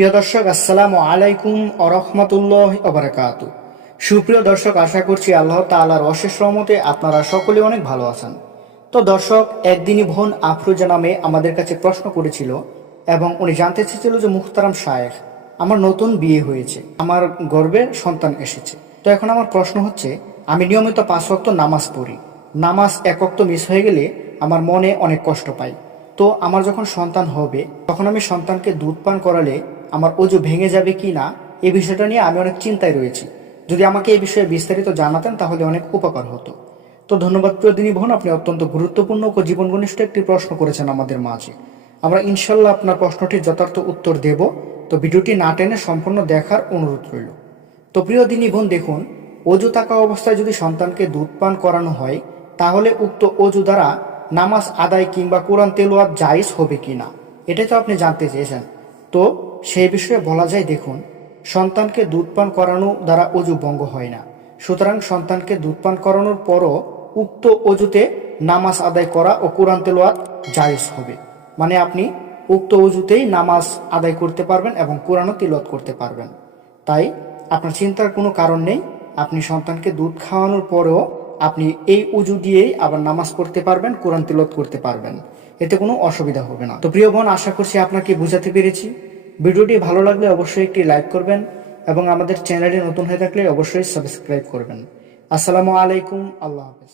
প্রিয় দর্শক, আসসালামু আলাইকুম আরহামাতুল্লাহি ওয়া বারাকাতু। সুপ্রিয় দর্শক, আশা করছি আল্লাহ তাআলার অশেষ রহমতে আপনারা সকলে অনেক ভালো আছেন। তো দর্শক, একদিনই বোন আফরোজা নামে আমাদের কাছে প্রশ্ন করেছিল এবং উনি জানতে চেয়েছিল যে মুহতারাম শায়েখ, আমার নতুন বিয়ে হয়েছে, আমার গর্ভে সন্তান এসেছে। তো এখন আমার প্রশ্ন হচ্ছে, আমি নিয়মিত 5 ওয়াক্ত নামাজ পড়ি, নামাজ এক ওয়াক্ত মিস হয়ে গেলে আমার মনে অনেক কষ্ট পাই। তো আমার যখন সন্তান হবে তখন আমি সন্তানকে দুধ পান করালে আমার অজু ভেঙে যাবে কি না, এই বিষয়টা নিয়ে আমি অনেক চিন্তায় রয়েছি। যদি আমাকে এই বিষয়ে বিস্তারিত জানাতেন তাহলে অনেক উপকার হতো। তো ধন্যবাদ প্রিয় দিনী বোন, আপনি অত্যন্ত গুরুত্বপূর্ণ ও জীবন ঘনিষ্ঠ একটি প্রশ্ন করেছেন আমাদের মাঝে। আমরা ইনশাল্লাহ আপনার প্রশ্নটির যথার্থ উত্তর দেব। তো ভিডিওটি না টেনে সম্পূর্ণ দেখার অনুরোধ রইল। তো প্রিয় দিনী বোন, দেখুন, অজু থাকা অবস্থায় যদি সন্তানকে দুধ পান করানো হয় তাহলে উক্ত অজু দ্বারা নামাজ আদায় কিংবা কোরআন তেলাওয়াত জায়েজ হবে কিনা, এটাই তো আপনি জানতে চেয়েছেন। তো সেই বিষয়ে বলা যায়, দেখুন, সন্তানকে দুধ পান করানো দ্বারা অজু ভঙ্গ হয় না। সুতরাং সন্তানকে দুধ পান করানোর পরও উক্ত অজুতে নামাজ আদায় করা ও কোরআন তেলাওয়াত জায়েজ হবে। মানে আপনি উক্ত অজুতেই নামাজ আদায় করতে পারবেন এবং কোরআনও তিলাওয়াত করতে পারবেন। তাই আপনার চিন্তার কোনো কারণ নেই। আপনি সন্তানকে দুধ খাওয়ানোর পরেও আপনি এই উজু দিয়েই আবার নামাজ পড়তে পারবেন, কোরআন তিলাওয়াত করতে পারবেন, এতে কোনো অসুবিধা হবে না। তো প্রিয় বোন, আশা করছি আপনাকে বুঝাতে পেরেছি। ভিডিওটি ভালো লাগলে অবশ্যই একটি লাইক করবেন এবং আমাদের চ্যানেলে নতুন হয়ে থাকলে অবশ্যই সাবস্ক্রাইব করবেন। আসসালামু আলাইকুম, আল্লাহ হাফেজ।